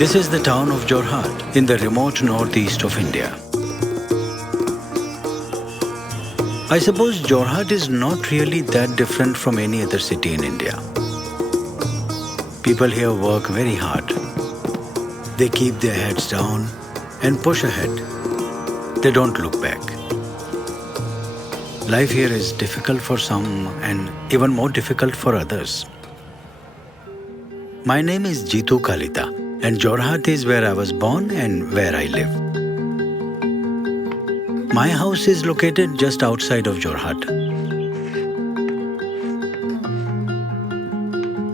This is the town of Jorhat in the remote northeast of India. I suppose Jorhat is not really that different from any other city in India. People here work very hard. They keep their heads down and push ahead. They don't look back. Life here is difficult for some and even more difficult for others. My name is Jitu Kalita, and Jorhat is where I was born and where I live. My house is located just outside of Jorhat.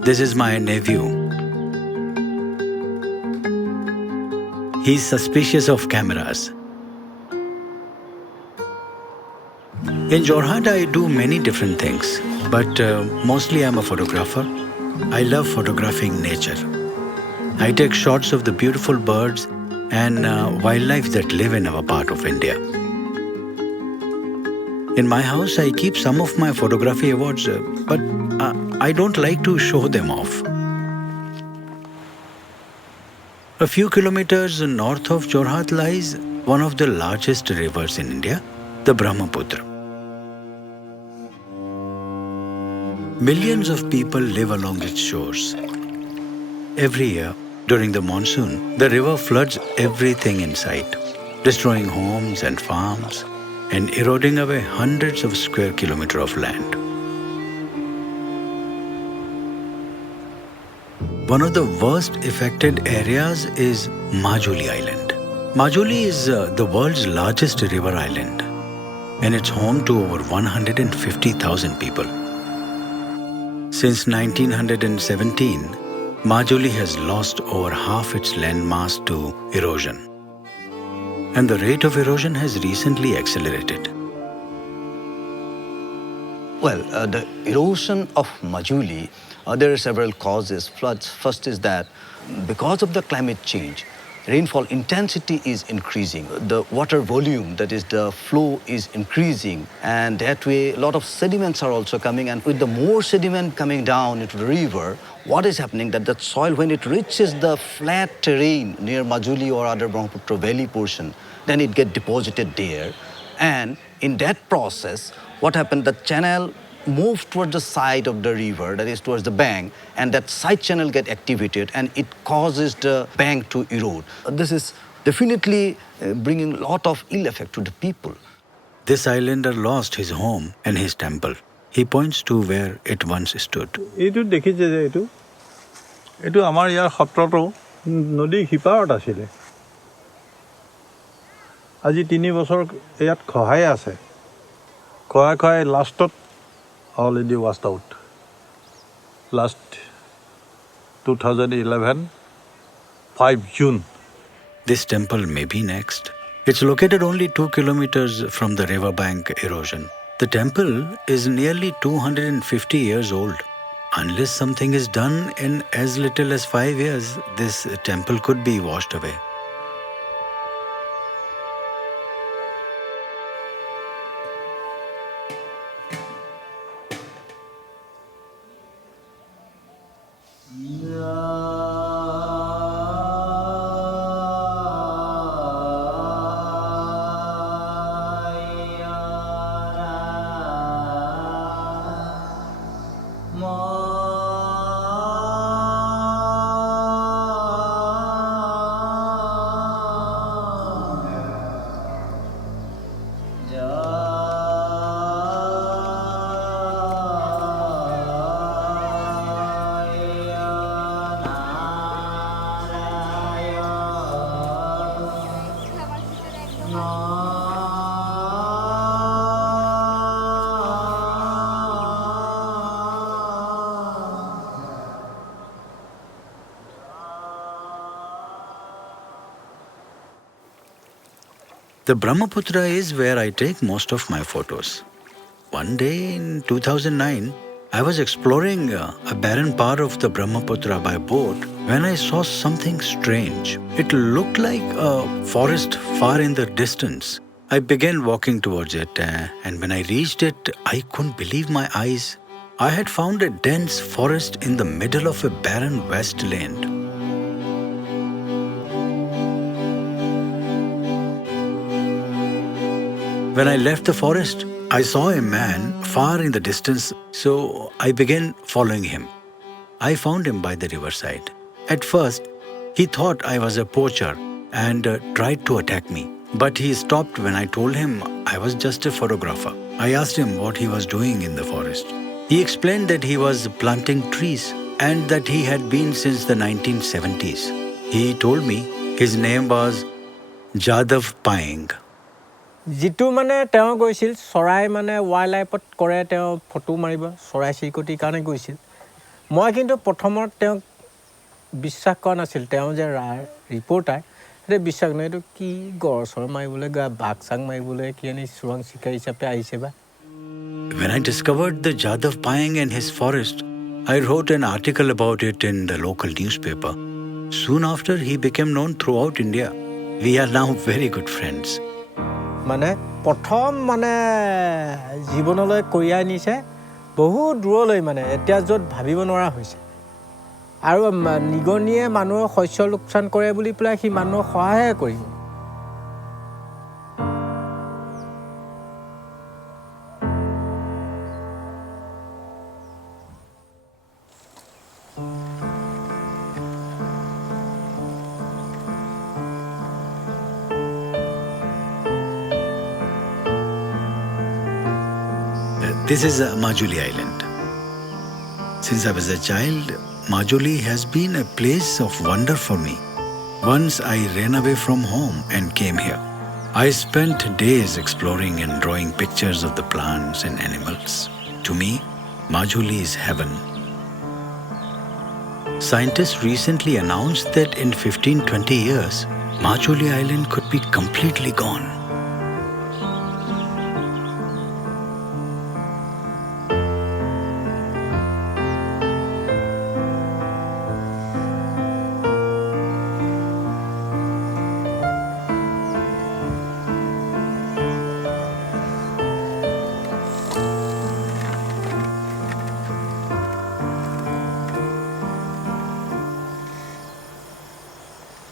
This is my nephew. He's suspicious of cameras. In Jorhat, I do many different things, but mostly I'm a photographer. I love photographing nature. I take shots of the beautiful birds and wildlife that live in our part of India. In my house, I keep some of my photography awards, but I don't like to show them off. A few kilometers north of Jorhat lies one of the largest rivers in India, the Brahmaputra. Millions of people live along its shores. Every year, during the monsoon, the river floods everything in sight, destroying homes and farms and eroding away hundreds of square kilometers of land. One of the worst affected areas is Majuli Island. Majuli is the world's largest river island, and it's home to over 150,000 people. Since 1917, Majuli has lost over half its landmass to erosion, and the rate of erosion has recently accelerated. Well, the erosion of Majuli, there are several causes. Floods, first is that because of the climate change, rainfall intensity is increasing. The water volume, that is the flow, is increasing. And that way, a lot of sediments are also coming. And with the more sediment coming down into the river, what is happening that the soil, when it reaches the flat terrain near Majuli or other Brahmaputra Valley portion, then it gets deposited there. And in that process, what happened, the channel moves towards the side of the river, that is towards the bank, and that side channel get activated and it causes the bank to erode. This is definitely bringing a lot of ill effect to the people. This islander lost his home and his temple. He points to where it once stood. এইটো দেখিছে যে এইটো আমাৰ ইয়াৰ সত্ৰটো নদী সিপাৰত আছিল। আজি 3 বছৰ ইয়াত খহাই আছে। খহাই লাষ্টত already washed out. Last 2011, 5 June. This temple may be next. It's located only 2 kilometers from the riverbank erosion. The temple is nearly 250 years old. Unless something is done in as little as 5 years, this temple could be washed away. The Brahmaputra is where I take most of my photos. One day in 2009, I was exploring a barren part of the Brahmaputra by boat when I saw something strange. It looked like a forest far in the distance. I began walking towards it, and when I reached it, I couldn't believe my eyes. I had found a dense forest in the middle of a barren wasteland. When I left the forest, I saw a man far in the distance, so I began following him. I found him by the riverside. At first, he thought I was a poacher and tried to attack me. But he stopped when I told him I was just a photographer. I asked him what he was doing in the forest. He explained that he was planting trees and that he had been since the 1970s. He told me his name was Jadav Payeng. जितु माने तेও গৈছিল সৰাই মানে wild লাইফত কৰে তেও photo মাৰিব সৰাই চিকটি কাৰণে গৈছিল মই কিন্তু প্ৰথমত তেও বিশ্বাস কৰা নাছিল তেও যে ৰিপৰ্টাৰ ৰে বিশ্বাস নাই তো কি গৰছৰ মাৰিবলৈ গা বাক্সাং মাৰিবলৈ কি আনি সুৰং শিকাই হিচাপে আহিছে বা When I discovered the Jadav Payeng and his forest, I wrote an article about it in the local newspaper. Soon after, he became known throughout India. We are now very good friends. মানে প্ৰথম মানে জীৱনলৈ কঢ়িয়াই নিছে বহু দূৰলৈ মানে এতিয়া যত ভাবিব নোৱাৰা হৈছে আৰু নিগনিয়ে মানুহৰ শস্য লোকচান কৰে বুলি প্লাই সি মানুহক সহায় কৰিব This is Majuli Island. Since I was a child, Majuli has been a place of wonder for me. Once I ran away from home and came here. I spent days exploring and drawing pictures of the plants and animals. To me, Majuli is heaven. Scientists recently announced that in 15-20 years, Majuli Island could be completely gone.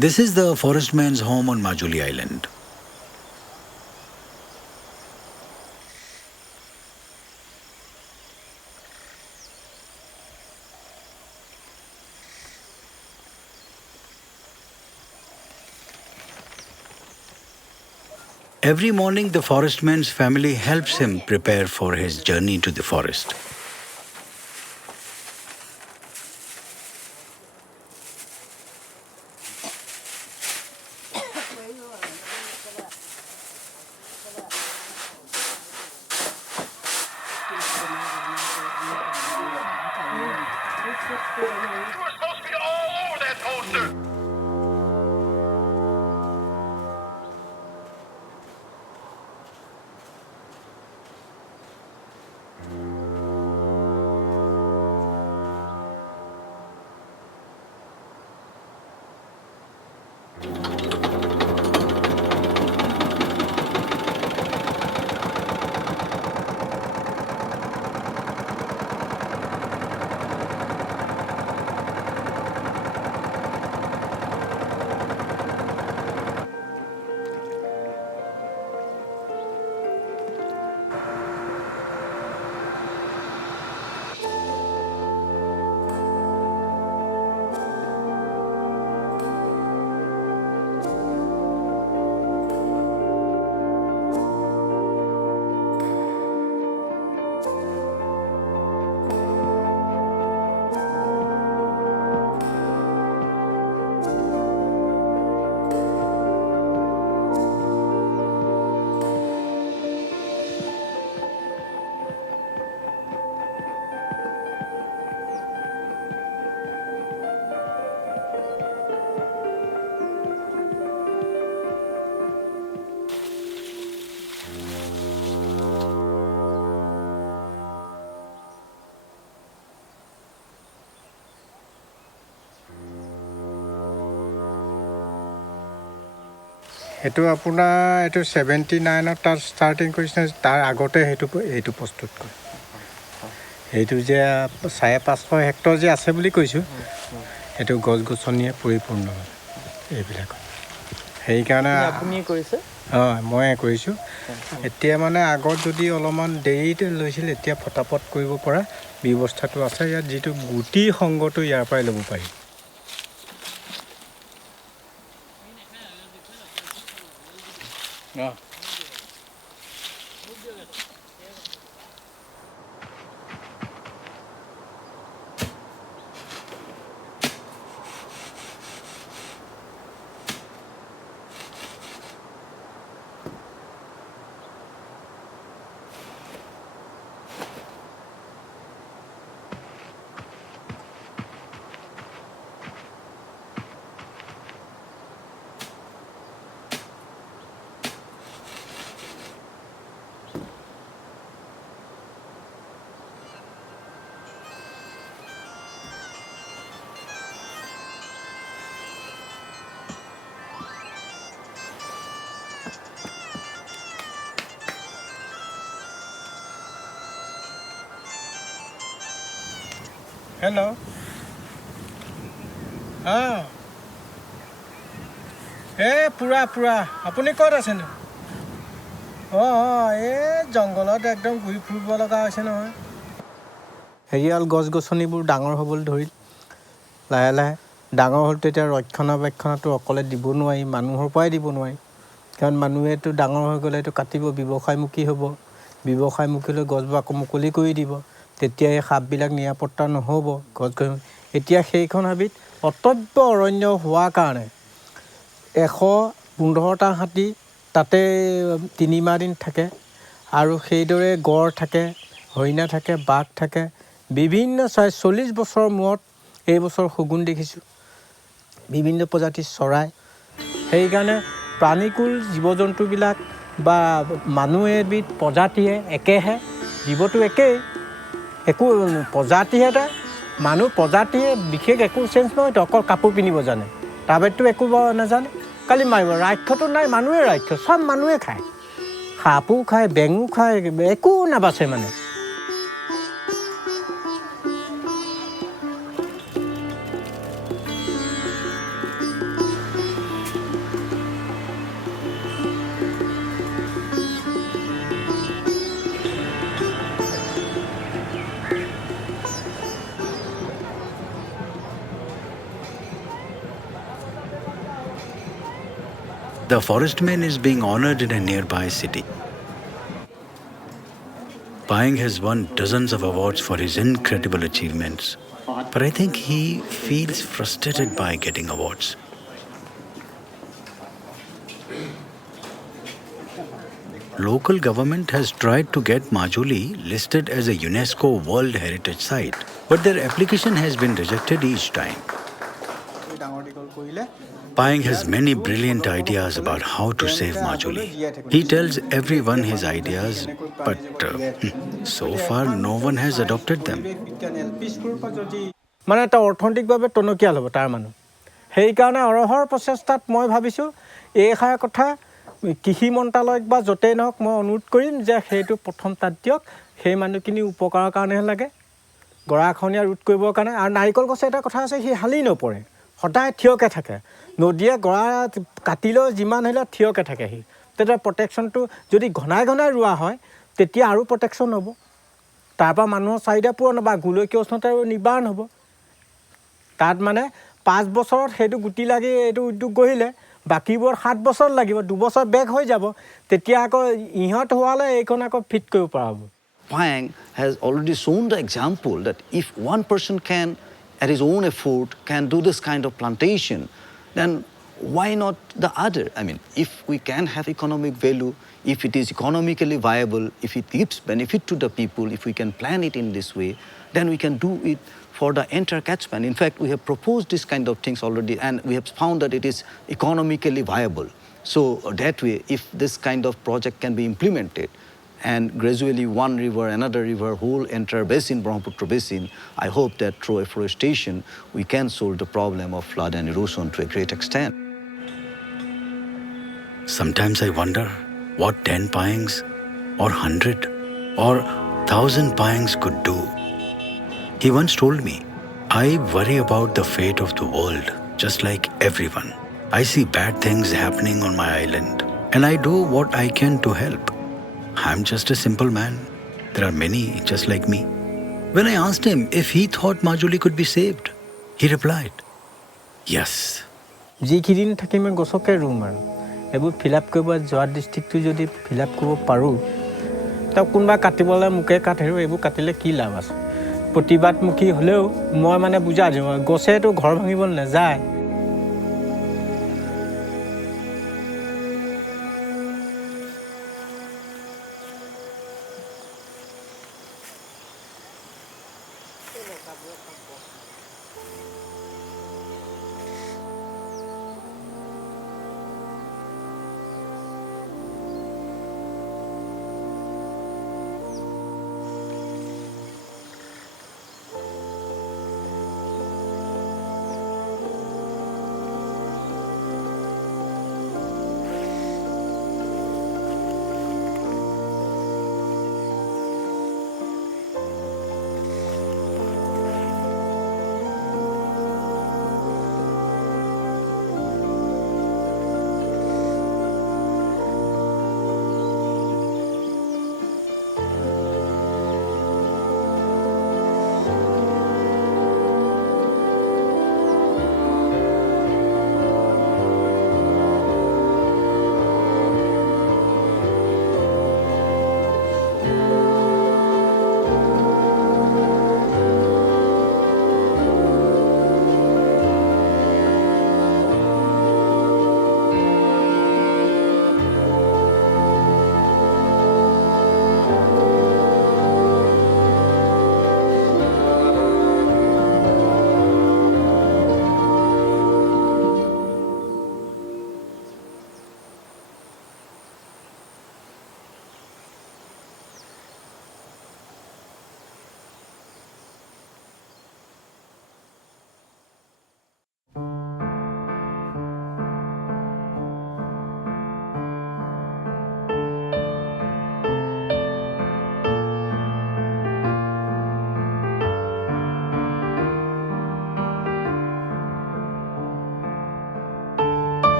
This is the forest man's home on Majuli Island. Every morning, the forest man's family helps him prepare for his journey to the forest. এটো আপোনাৰ এটো 79 ত starting কৰিছে তাৰ আগতে হেতু প্ৰস্তুত কৰে হেতু যে 550 হেক্টৰ যে আছে বুলি কৈছো হেতু গছ গছনিয়ে পৰিপূৰ্ণ এইবিলাক সেই কাৰণে আপুনি কৰিছে ময়ে কৰিছোঁ এতিয়া মানে আগত যদি অলপমান দেৰিতে লৈছিল এতিয়া ফটাফট কৰিব পৰা ব্যৱস্থাটো আছে ইয়াত যিটো গুটি সংগটো ইয়াৰ পৰাই ল'ব পাৰি হেল্ল' পুৰা পুৰা আপুনি ক'ত আছেনো এই জংঘলত একদম ঘূৰি ফুৰিব লগা হৈছে নহয় হেৰিয়াল গছ গছনিবোৰ ডাঙৰ হ'বলৈ ধৰিল লাহে লাহে ডাঙৰ হ'লতো এতিয়া ৰক্ষণাবেক্ষণটো অকলে দিব নোৱাৰি মানুহৰ পৰাই দিব নোৱাৰি কাৰণ মানুহেতো ডাঙৰ হৈ গ'লে এইটো কাটিব ব্যৱসায়মুখী হ'ব ব্যৱসায়মুখী লৈ গছবোৰ আকৌ মুকলি কৰি দিব তেতিয়া এই সাপবিলাক নিৰাপত্তা নহ'ব গছ গছনি এতিয়া সেইখন হাবিত অটব্য অৰণ্য হোৱাৰ কাৰণে 115টা হাতী তাতে 3 মাহ দিন থাকে আৰু সেইদৰে গড় থাকে হৰিণা থাকে বাঘ থাকে বিভিন্ন 40 বছৰৰ মূৰত এই বছৰ শগুন দেখিছোঁ বিভিন্ন প্ৰজাতিৰ চৰাই সেইকাৰণে প্ৰাণীকুল জীৱ জন্তুবিলাক বা মানুহ এবিধ প্ৰজাতিয়ে একেহে জীৱটো একেই একো প্ৰজাতিহে এটা মানুহ প্ৰজাতিয়ে বিশেষ একো চেঞ্জ নহয় অকল কাপোৰ পিন্ধিব জানে তাৰ বাহিৰেতো একো নাজানে কালি মাৰিব ৰাক্ষসটো নাই মানুহে ৰাক্ষস চব মানুহে খায় সাপো খায় বেঙো খায় একো নাবাচে মানে The forestman is being honored in a nearby city. Payeng has won dozens of awards for his incredible achievements, but I think he feels frustrated by getting awards. Local government has tried to get Majuli listed as a UNESCO World Heritage Site, but their application has been rejected each time. Payeng has many brilliant ideas about how to save Majuli. He tells everyone his ideas, but so far no one has adopted them. মানে এটা অৰ্থনৈতিকভাৱে টনকিয়াল হ'ব তাৰ মানুহ সেইকাৰণে অৰহৰ প্ৰচেষ্টাত মই ভাবিছোঁ এইষাৰ কথা কৃষি মন্ত্ৰালয়ক বা য'তেই নহওক মই অনুৰোধ কৰিম যে সেইটো প্ৰথম তাত দিয়ক সেই মানুহখিনি উপকাৰৰ কাৰণেহে লাগে গৰাখহনীয়া ৰোধ কৰিবৰ কাৰণে আৰু নাৰিকল গছে এটা কথা আছে সি হালি নপৰে সদায় থিয়কে থাকে নদীয়ে গৰা কাটিলেও যিমান হ'লেও থিয়কে থাকে সি তেতিয়া প্ৰটেকশ্যনটো যদি ঘনাই ঘনাই ৰোৱা হয় তেতিয়া আৰু প্ৰটেকশ্যন হ'ব তাৰপৰা মানুহৰ চাহিদা পূৰণ বা গোলকীয় উষ্ণতা নিবাৰণ হ'ব তাত মানে 5 বছৰত সেইটো গুটি লাগি এইটো উদ্যোগ গঢ়িলে বাকীবোৰ 7 বছৰ লাগিব 2 বছৰ বেক হৈ যাব তেতিয়া আকৌ ইহঁত হোৱালে এইখন আকৌ ফিট কৰিব পৰা হ'ব Payeng has already shown the example that if one person can at his own effort can do this kind of plantation then why not the other I mean if we can have economic value if it is economically viable if it gives benefit to the people if we can plan it in this way then we can do it for the entire catchment in fact we have proposed this kind of things already and we have found that it is economically viable so that way if this kind of project can be implemented and gradually one river, another river, whole entire basin, Brahmaputra basin, I hope that through afforestation we can solve the problem of flood and erosion to a great extent. Sometimes I wonder what 10 Payengs or 100 or 1,000 Payengs could do. He once told me, I worry about the fate of the world just like everyone. I see bad things happening on my island. and I do what I can to help. I'm just a simple man. There are many just like me. When I asked him if he thought Majuli could be saved, he replied, yes. যিকেইদিন থাকি মই গছকে room আৰু এইবোৰ fill up কৰিব যোৱা ডিষ্ট্ৰিক্টটো যদি fill up কৰিব পাৰোঁ তাক কোনোবা কাটিবলৈ মোকে কাটিব এইবোৰ কাটিলে কি লাভ আছে প্ৰতিবাদমুখী হ'লেও মই মানে বুজা দিওঁ গছেতো ঘৰ ভাঙিব নাযায়